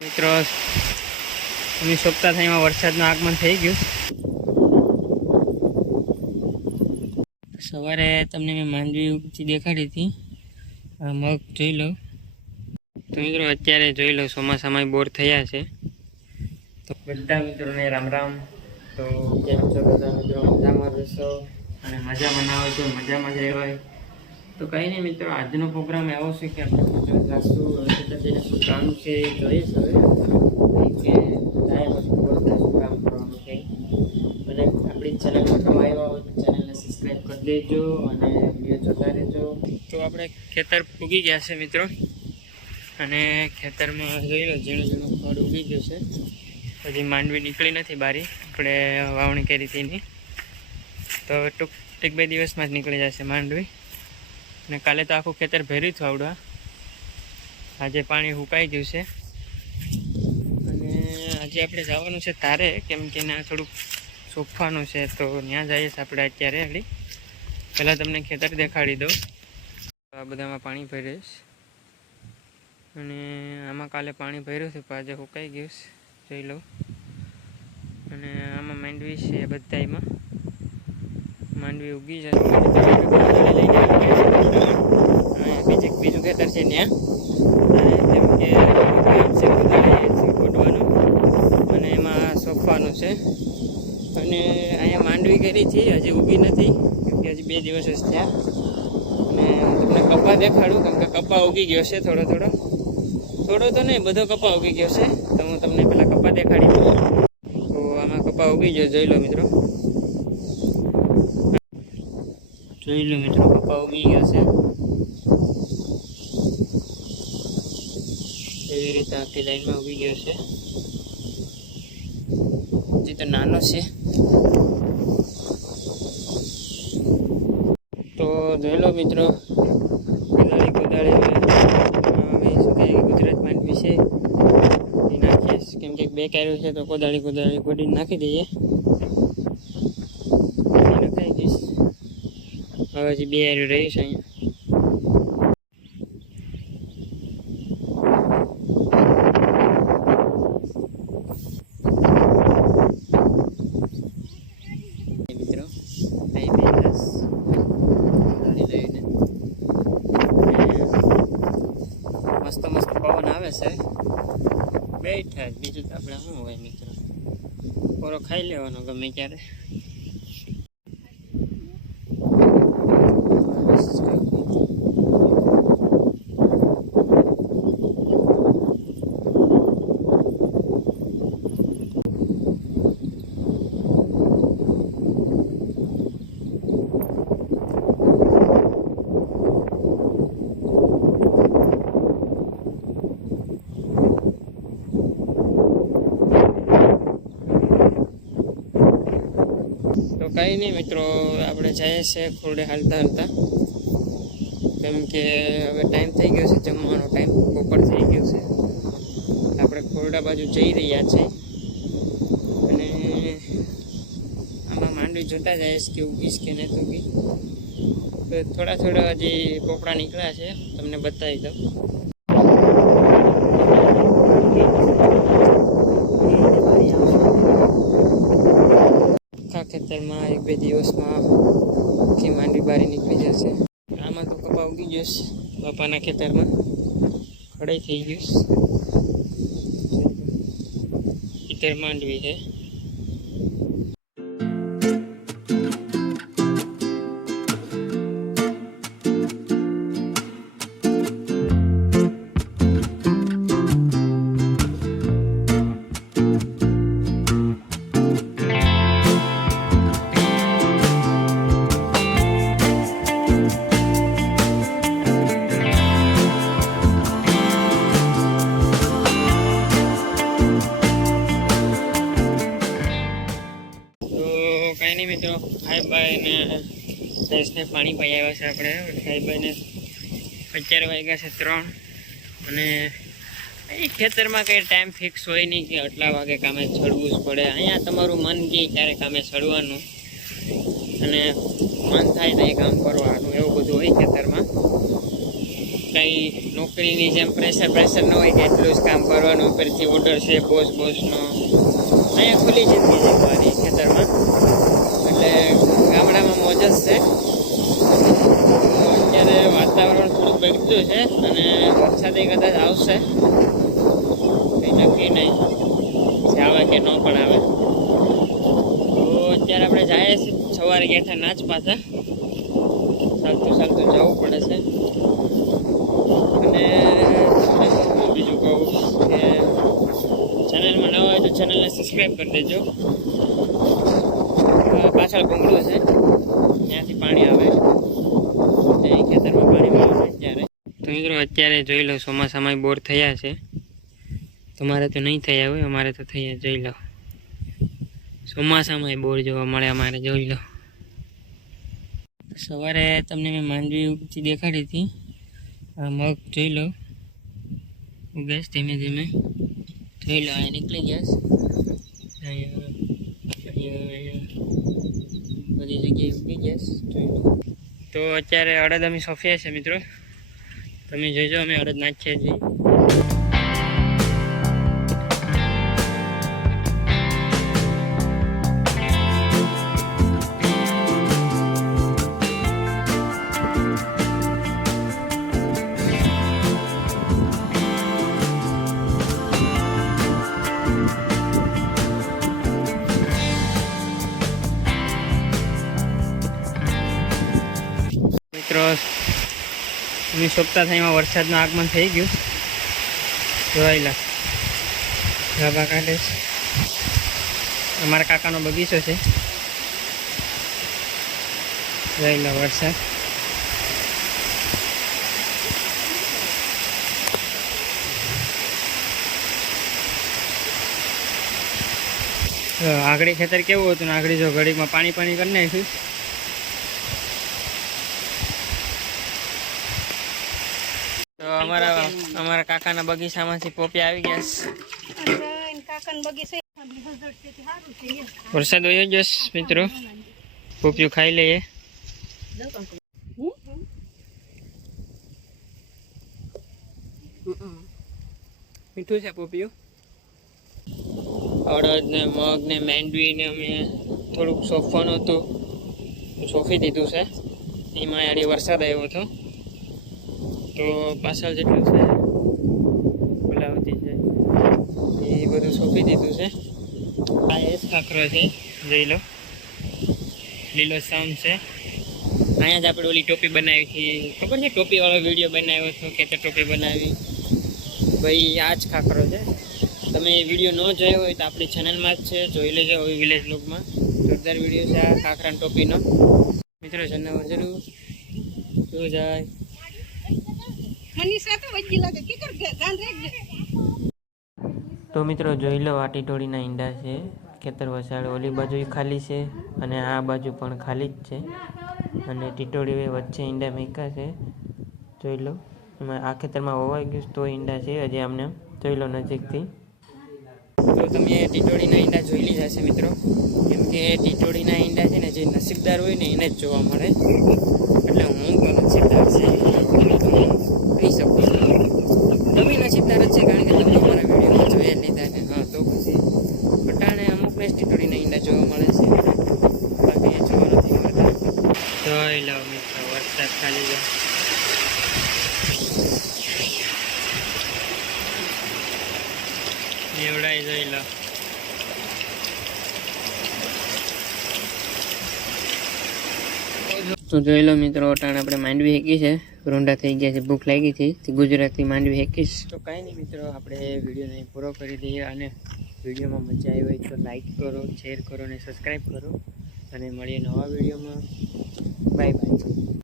મિત્રો અમે સોંપતા થઈમાં વરસાદનું આગમન થઈ ગયું. સવારે તમને મેં માંડવી ઉગતી દેખાડી હતી. મગ જોઈ લો તો મિત્રો અત્યારે જોઈ લો ચોમાસામાં બોર થયા છે. તો બધા મિત્રોને રામ રામ. તો કેમ છો બધા મિત્રો? મજામાં રહેશો અને મજા બનાવો છો, મજામાં જ રહેવાય. તો કંઈ નહીં મિત્રો, આજનો પ્રોગ્રામ એવો છે કે આપણે જાશું શું કામ છે એ જોઈશ હવે કે ટાઈમ શું કામ કરવાનું છે. અને આપણી ચેનલમાં તમે આવ્યા હોય તો ચેનલને સબસ્ક્રાઈબ કરી દેજો અને વિડીયો જોતા રહેજો. તો આપણે ખેતર ઉગી ગયા છે મિત્રો, અને ખેતરમાં જોઈ લો ઝીણું ઝીણું ફળ ઉગી ગયું છે. હજી માંડવી નીકળી નથી બારી, આપણે વાવણી કરી હતી એની. તો ટૂંક 1-2 દિવસમાં જ નીકળી જશે માંડવી. અને કાલે તો આખું ખેતર ભેર્યું હતું આવડવા. આજે પાણી સુકાઈ ગયું છે અને આજે આપણે જવાનું છે તારે, કેમ કે ત્યાં થોડુંક સોંપવાનું છે. તો ત્યાં જઈએ છીએ આપણે અત્યારે. હળી પહેલાં તમને ખેતર દેખાડી દઉં. આ બધામાં પાણી ભરીશ અને આમાં કાલે પાણી ભર્યું હતું પણ આજે સુકાઈ ગયું છે, જોઈ લો. અને આમાં માંડવી છે, બધામાં માંડવી ઉગી જશે. બીજું ખેતર છે ત્યાં, જેમ કે ગોડવાનું અને એમાં સોંપવાનું છે. અને અહીંયા માંડવી કરી છે, હજી ઉગી નથી કેમ કે હજી 2 દિવસ જ થયા. અને તમને કપા દેખાડું, કેમ કે કપા ઉગી ગયો છે થોડો તો નહીં, બધો કપા ઉગી ગયો છે. તો હું તમને પેલા કપા દેખાડી દઉં. તો આમાં કપા ઉગી ગયો, જોઈ લો મિત્રો. જોઈ લો મિત્રો, કપા ઉગી ગયો છે. એવી રીતે આખી લાઈનમાં ઉગી ગયો છે. હજી તો નાનો છે. તો જોઈ લો મિત્રો, કોદાળી શું કહે ગુજરાત માંડવી છે એ નાખીશ, કેમ કે 2 કાયરું છે તો કોદાળી ગોડીને નાખી દઈએ. નખાઈ દઈશ. હવે હજી 2 આયરું રહીશ અહીંયા. મસ્ત પવન આવે છે, બેઠા. બીજું તો આપણે શું હોય મિત્રો, પોરો ખાઈ લેવાનો ગમે ત્યારે. તો કંઈ નહીં મિત્રો, આપણે જઈએ છીએ ખોરડે હાલતા, કેમ કે હવે ટાઈમ થઈ ગયો છે જમવાનો ટાઈમ, બપોર થઈ ગયો છે. આપણે ખોરડા બાજુ જઈ રહ્યા છીએ. અને આમાં માંડવી જોતા જઈશ કે ઉગીશ કે નહીં ઉગી. તો થોડા હજી પોપડા નીકળ્યા છે, તમને બતાવી દઉં. ખેતરમાં 1-2 દિવસમાં આખી માંડવી બારી નીકળી જશે. આમાં તો કપા ઉગી ગયો છે, બાપાના ખેતરમાં ખડાઈ થઈ ગયું. ખેતર માંડવી છે. કંઈ નહીં મિત્રો, સાહેબભાઈને દેશને પાણી પાઈ આવ્યા છે આપણે. સાહેબભાઈને અત્યારે વાગ્યા છે 3. અને એ ખેતરમાં કંઈ ટાઈમ ફિક્સ હોય નહીં કે આટલા વાગે કામે ચડવું જ પડે. અહીંયા તમારું મન કહે ત્યારે કામે ચડવાનું, અને મન થાય તો એ કામ કરવાનું, એવું બધું હોય ખેતરમાં. કંઈ નોકરીની જેમ પ્રેશર ન હોય કે એટલું જ કામ કરવાનું, ઉપરથી ઓર્ડર છે બોસનો. અહીંયા ખુલ્લી જિંદગી છે મારી ખેતરમાં, એટલે ગામડામાં મોજ જ છે. અત્યારે વાતાવરણ થોડુંક બગડ્યું છે અને વરસાદે કદાચ આવશે, કંઈ નક્કી નહીં છે આવે કે ન પણ આવે. તો અત્યારે આપણે જઈએ છીએ સવારે ગયા ના જ પાછા, ચાલતું જવું પડે છે. અને હું બીજું કહું કે ચેનલમાં નવા હોય તો ચેનલને સબસ્ક્રાઈબ કરી દેજો. પાછળ ભૂંગળું છે, ત્યાંથી પાણી આવે, ખેતરમાં પાણી મળે અત્યારે. તો મિત્રો અત્યારે જોઈ લો, ચોમાસામાં બોર થયા છે. તમારે તો નહીં થયા હોય, અમારે તો થયા. જોઈ લો, ચોમાસામાં બોર જોવા મળે અમારે. જોઈ લો, સવારે તમને મેં માંડવી ઉગતી દેખાડી હતી. મગ જોઈ લો ઉગેશ ધીમે ધીમે. જોઈ લો, અહીંયા નીકળી ગયા, બધી જગ્યાએ ઉગી ગયા. જોઈ લો. તો અત્યારે અડદ અમે સોંપ્યા છે મિત્રો, તમે જોઈજો અમે અડદ નાખીએ છીએ. મિત્રો અમે સોંપતા થઈમાં વરસાદનું આગમન થઈ ગયું. જોવાયેલા ગાભા કાઢે છે. અમારા કાકાનો બગીચો છે. જોયેલા વરસાદ. આગળ ખેતર કેવું હતું ને આગળ જો ઘડીમાં પાણી કરી નાખ્યું. તો અમારા કાકાના બગીચામાંથી પોપિયા આવી ગયા. વરસાદ વયો જશે મિત્રો, પોપિયું ખાઈ લઈએ. મીઠું છે પોપિયું. અડદ ને મગ ને માંડવી ને અમે થોડુંક સોંપવાનું હતું, સોંપી દીધું છે. એમાં યાર વરસાદ આવ્યો હતો તો પાછળ જેટલું છે બોલાવતી છે એ બધું સોંપી દીધું છે. આ એ જ ખાખરો છે, જોઈ લો, લીલો સામ છે. અહીંયા જ આપણે ઓલી ટોપી બનાવી હતી, ખબર છે? ટોપીવાળો વિડીયો બનાવ્યો હતો કે ટોપી બનાવી, ભાઈ આ જ ખાખરો છે. તમે એ વિડીયો ન જોયો હોય તો આપણી ચેનલમાં જ છે, જોઈ લેજો. વિલેજ બ્લોગમાં જોરદાર વિડીયો છે આ ખાખરાની ટોપીનો. મિત્રો જનાવર જરૂર જો જાય. તો મિત્રો જોઈ લો, આ ટીટોળીના ઈંડા છે. ખેતર વસાડ ઓલી બાજુ ખાલી છે અને આ બાજુ પણ ખાલી જ છે. અને ટીટોળી વચ્ચે ઈંડા મૂક્યા છે. જોઈ લો, એમાં આ ખેતરમાં હોવાઈ ગયું તો ઈંડા છે હજી આમને. જોઈ લો નજીકથી. તો તમે ટીટોળીના ઈંડા જોઈ લીધા છે મિત્રો, કેમ કે ટીટોળીના ઈંડા છે ને જે નસીબદાર હોય ને એને જ જોવા મળે. એટલે હું તો નસીબદાર છે કહી શકું. તમે નસીબદાર જ છે, કારણ કે તમે અમારા વિડીયોમાં જોઈ લીધા ને. હા, તો પછી અટાણે અમુકને જ ટીટોળીના ઈંડા જોવા મળે છે, બાકી એ જોવા નથી મળતા. જોઈ લો મિત્રો, વરસાદ ખાલી જાય. એવડાય જોઈ લો. તો જોઈ લો મિત્રો, અટાણે આપણે માંડવી હેકી છે, રોંડા થઈ ગયા છે, ભૂખ લાગી છે, ગુજરાતી માંડવી હેકીશ. તો કાંઈ નહીં મિત્રો, આપણે વિડીયોને પૂરો કરી દઈએ. અને વિડીયોમાં મજા આવી હોય તો લાઈક કરો, શેર કરો અને સબસ્ક્રાઈબ કરો. અને મળીએ નવા વિડીયોમાં. Bye bye.